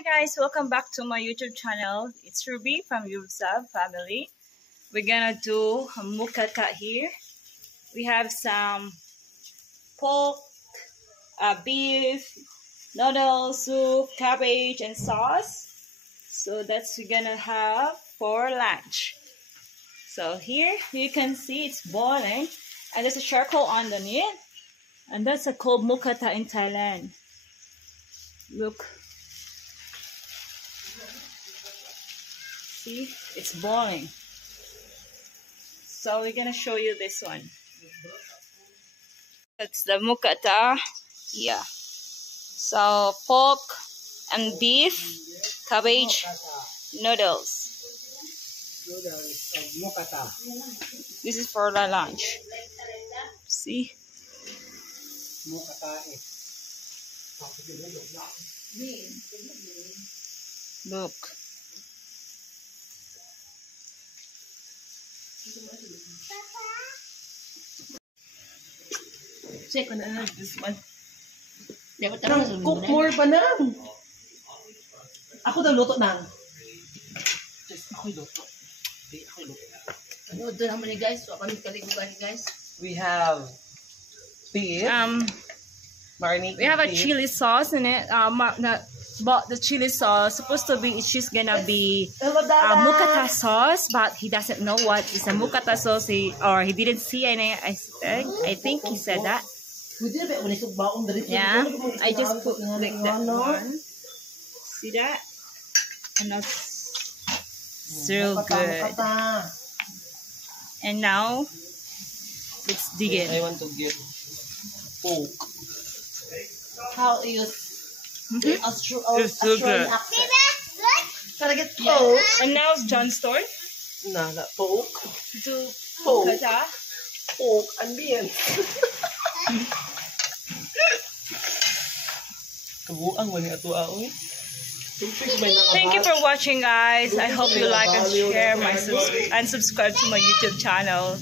Hi guys, welcome back to my YouTube channel. It's Ruby from Yubsab family. We're gonna do a mukata here. We have some pork, beef, noodles, soup, cabbage, and sauce. So that's we're gonna have for lunch. So here you can see it's boiling, and there's a charcoal underneath, and that's a called mukata in Thailand. Look. See, it's boiling. So we're gonna show you this one. That's the mukata. Yeah. So pork and beef, cabbage, noodles. Mukata. This is for the lunch. See? Mukata is. Look. Check on this one. Cook more pa nang. Ako daw luto nang. Ako'y luto. Ako'y luto. Ano doon naman ni guys? So, ako nagkaligugan guys. We have beef. Marinated We have a beef. chili sauce in it. But the chili sauce supposed to be, she's gonna be mukata sauce, but he doesn't know what is a mukata sauce, or he didn't see any. I think he said that. Yeah, I just put like that one. See that? And that's so good. And now let's dig I in. want to get pork. How is It's so good. Gotta get pork. And now it's John's turn Na, pork. to Pork. mukata. Pork and beans. Kabuang wala ato aoy. Thank you for watching, guys. I hope you like and share and subscribe to my YouTube channel.